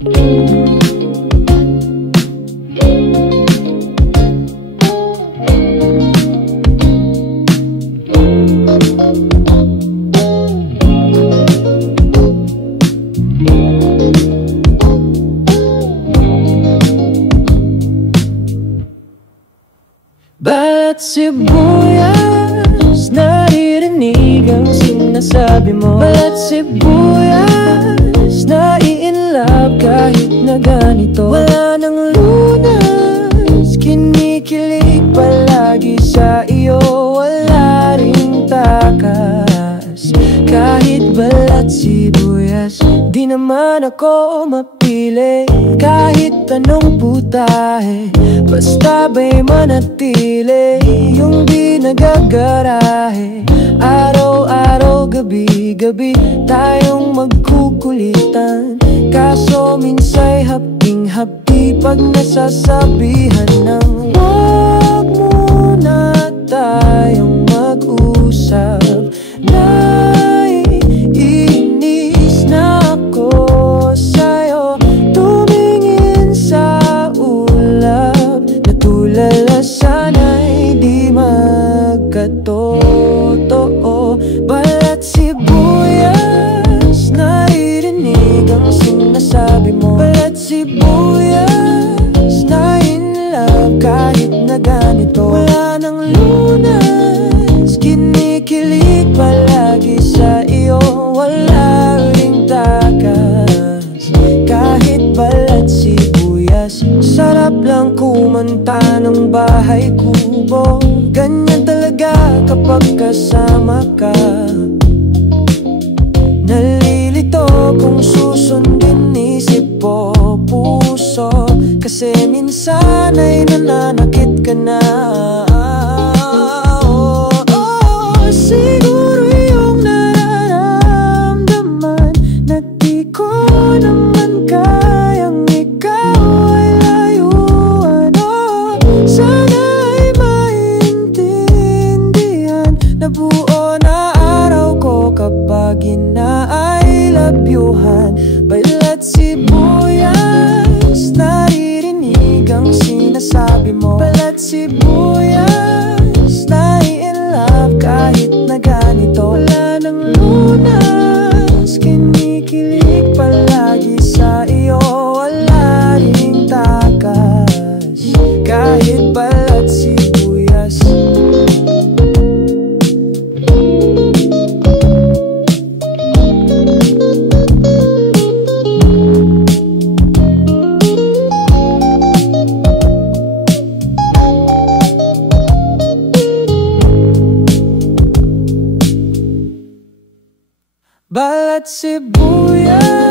Balat sibuyas, naririnig ang sinasabi mo. Balat sibuyas, nai-inlove kahit na ganito. Wala nang lunas, kinikilig palagi sa iyo. Wala ring takas, kahit balat sibuyas. Di naman ako mapili, kahit anong putahe, basta ba'y manatili yung di nagagarahe. Araw-araw, gabi-gabi tayong magkukulitan, kaso minsa'y hapting-hapdi pag nasasabihan ng wag muna tayong mag-usap. Naiinis na ako sa'yo, tumingin sa ulap, natulala sana'y di magkatotoo. Balat sibuyas, naririnig ang sinasabi mo. Balat sibuyas, nai-inlove kahit na ganito. Wala nang lunas, kinikilig palagi sa iyo. Wala ring takas, kahit balat sibuyas. Sarap lang kumanta ng bahay kubo, ganyan talaga kapag kasama ka. Nalilito kung susundin isip o puso, kasi minsan ay nananakit ka na. Siguro yung nararamdaman na di ko naman kayang ikaw ay layuan. Sana ay maintindihan na buo na araw ko kapag ina-I-love-yuhan. Balat sibuyas, naririnig ang sinasabi mo. Balat sibuyas, nai-inlove kahit na ganito. Wala nang lunas, kinikilig palagi sa iyo. Wala ring takas, kahit balat sibuyas. Balat sibuyas.